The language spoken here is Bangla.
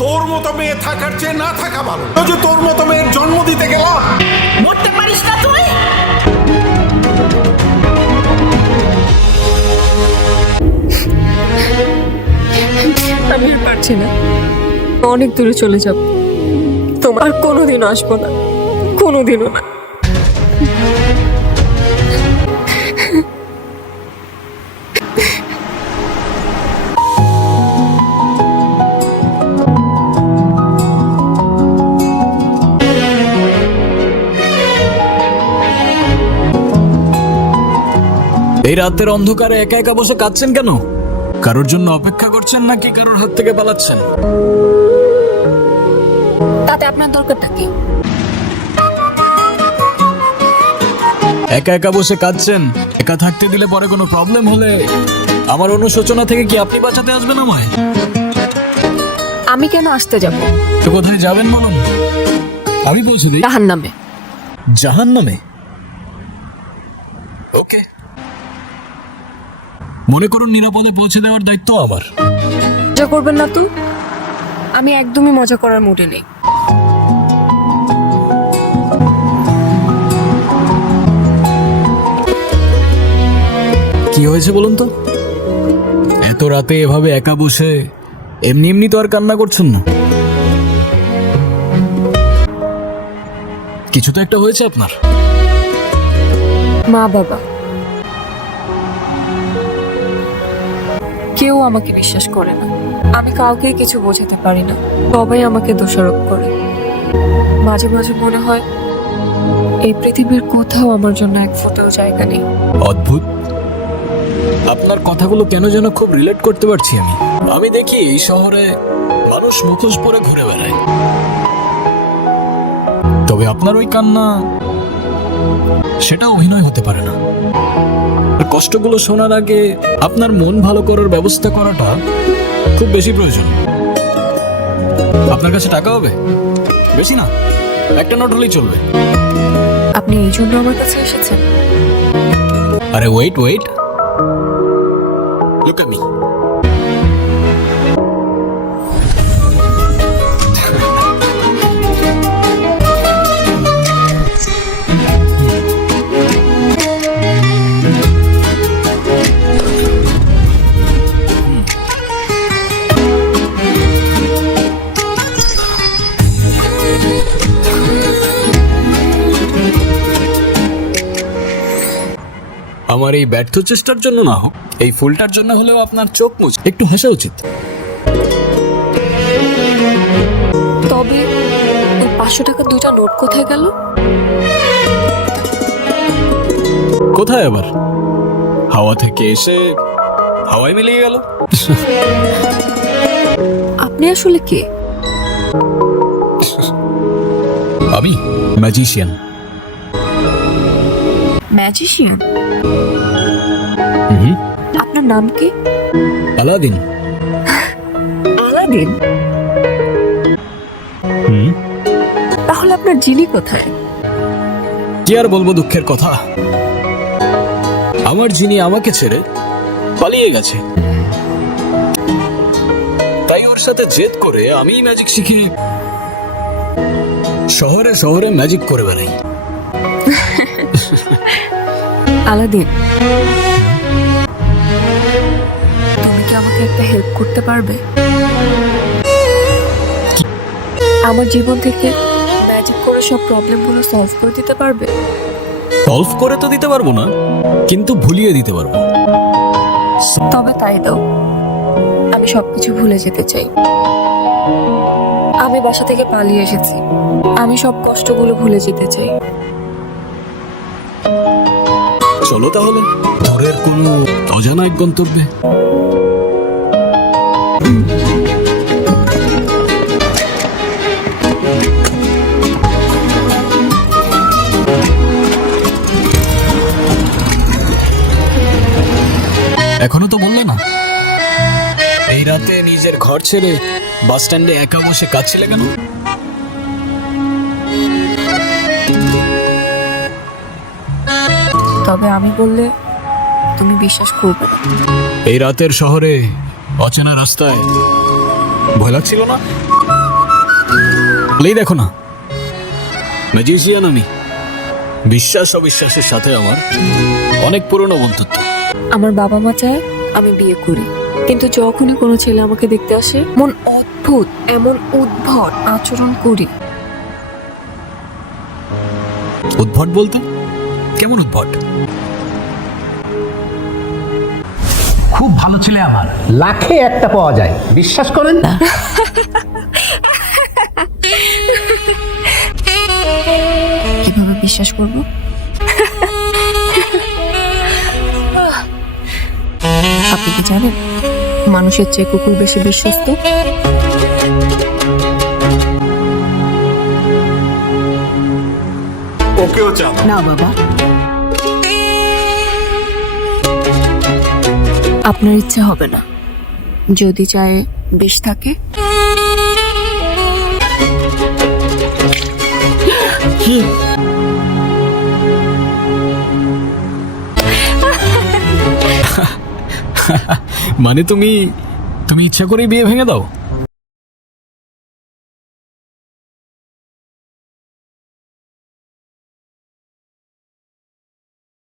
তোর মতো মেয়ে থাকার চেয়ে না থাকা ভালো। যে তোর মতো মেয়ের জন্ম দিতে গেলাম। মরতে পারিস না তুই? আমি আর পারছি না, অনেক দূরে চলে যাব। তোমার কোনোদিনও আসবো না, কোনোদিনও না। এই রাতের অন্ধকারে একা একা বসে কাঁদছেন কেন? কারোর জন্য অপেক্ষা করছেন নাকি কারোর হাত থেকে পালাচ্ছেন? তাতে আপনার দরকারটা কি? একা একা বসে কাঁদছেন, একা থাকতে দিলে পরে কোনো প্রবলেম হলে আমার অনুশোচনা থেকে কি আপনি বাঁচাতে আসবেন আমায়? আমি কেন আসতে যাব? তো কোথায় যাবেন বলুন, আমি পৌঁছে দিই। জাহান্নামে। জাহান্নামে? ওকে, মনে করুন নিরাপদে পৌঁছে দেওয়ার দায়িত্ব আমার। মজা করবেন না তো? আমি একদমই মজা করার মুডে নেই। কি হয়েছে বলুন তো? এত রাতে এভাবে একা বসে এমনি এমনি তো আর কান্না করছেন না। কিছু তো একটা হয়েছে আপনার। মা বাবা কেউ আমাকে বিশ্বাস করে না। আমি কাউকে কিছু বোঝাতে পারি না, সবাই আমাকে দোষারোপ করে। মাঝে মাঝে মনে হয় এই পৃথিবীর কোথাও আমার জন্য এক ফোঁটাও জায়গা নেই। অদ্ভুত, আপনার কথাগুলো কেন যেন খুব রিলেট করতে পারছি আমি। আমি দেখি এই শহরে মানুষ মুখোশ পরে ঘুরে বেড়ায়, তবে আপনার ওই কান্না, সেটা অভিনয় হতে পারে না। আর কষ্টগুলো শোনার আগে আপনার মন ভালো করার ব্যবস্থা করাটা খুব বেশি প্রয়োজন। আপনার কাছে টাকা হবে? বেশি না, একটা নোট হলেই চলবে। আপনি এই জন্য আমার কাছে এসেছেন? আরে wait wait, look at me. আমার এই ব্যর্থ চেষ্টার জন্য না হোক, এই ফুলটার জন্য হলেও আপনার চোখ মুছে একটু হাসা উচিত। তবে ওই 500 টাকার 2টা নোট কোথায় গেল? কোথায় আবার? হাওয়া থেকে এসে হাওয়ায় মিলিয়ে গেল। আপনি আসলে কে? আমি ম্যাজিশিয়ান। ম্যাজিশিয়ান? আপনার নাম কি? আলাদিন। আলাদিন? তাহলে আপনার জিনি কোথায়? কি আর বলবো দুঃখের কথা, আমার জিনি আমাকে ছেড়ে পালিয়ে গেছে। তাই ওর সাথে জেদ করে আমি ম্যাজিক শিখে শহরে শহরে ম্যাজিক করে বেড়াই। আলাদিন, তুমি কি আমাকে একটা হেল্প করতে পারবে? আমার জীবন থেকে ম্যাজিক করে সব প্রবলেমগুলো সলভ করে দিতে পারবে? সলভ করে তো দিতে পারবো না, কিন্তু ভুলিয়ে দিতে পারবো। তবে তাই দাও, আমি সবকিছু ভুলে যেতে চাই। আমি বাসা থেকে পালিয়ে এসেছি, আমি সব কষ্টগুলো ভুলে যেতে চাই। চলো তাহলে দূরের কোনো অজানা এক গন্তব্যে। এখনো তো বললে না, এই রাতে নিজের ঘর ছেড়ে বাস স্ট্যান্ডে একা বসে কাঁদছিলে কেন? তবে আমি বললে তুমি বিশ্বাস করবে না। এই রাতের শহরে অচেনা রাস্তায় ভয় লাগছিল না? বলেই দেখো না, ম্যাজিশিয়ান আমি। বিশ্বাস অবিশ্বাসের সাথে আমার অনেক পুরনো বন্ধুত্ব। আমার বাবা মা চায় আমি বিয়ে করি, কিন্তু যখনই কোনো ছেলে আমাকে দেখতে আসে মন অদ্ভুত এমন উদ্ভট আচরণ করি। উদ্ভট বলতে কেমন উদ্ভট? খুব ভালো ছেলে আমার, লাখে একটা পাওয়া যায়, বিশ্বাস করেন না? কিভাবে বিশ্বাস করব? আপনি কি জানেন মানুষের চেয়ে কুকুর বেশি বিশ্বস্ত? ওকেও চাও? না বাবা, আপনার ইচ্ছা হবে না যদি চায় বিষ থাকে। মানে তুমি ইচ্ছা করে বিয়ে ভেঙে দাও?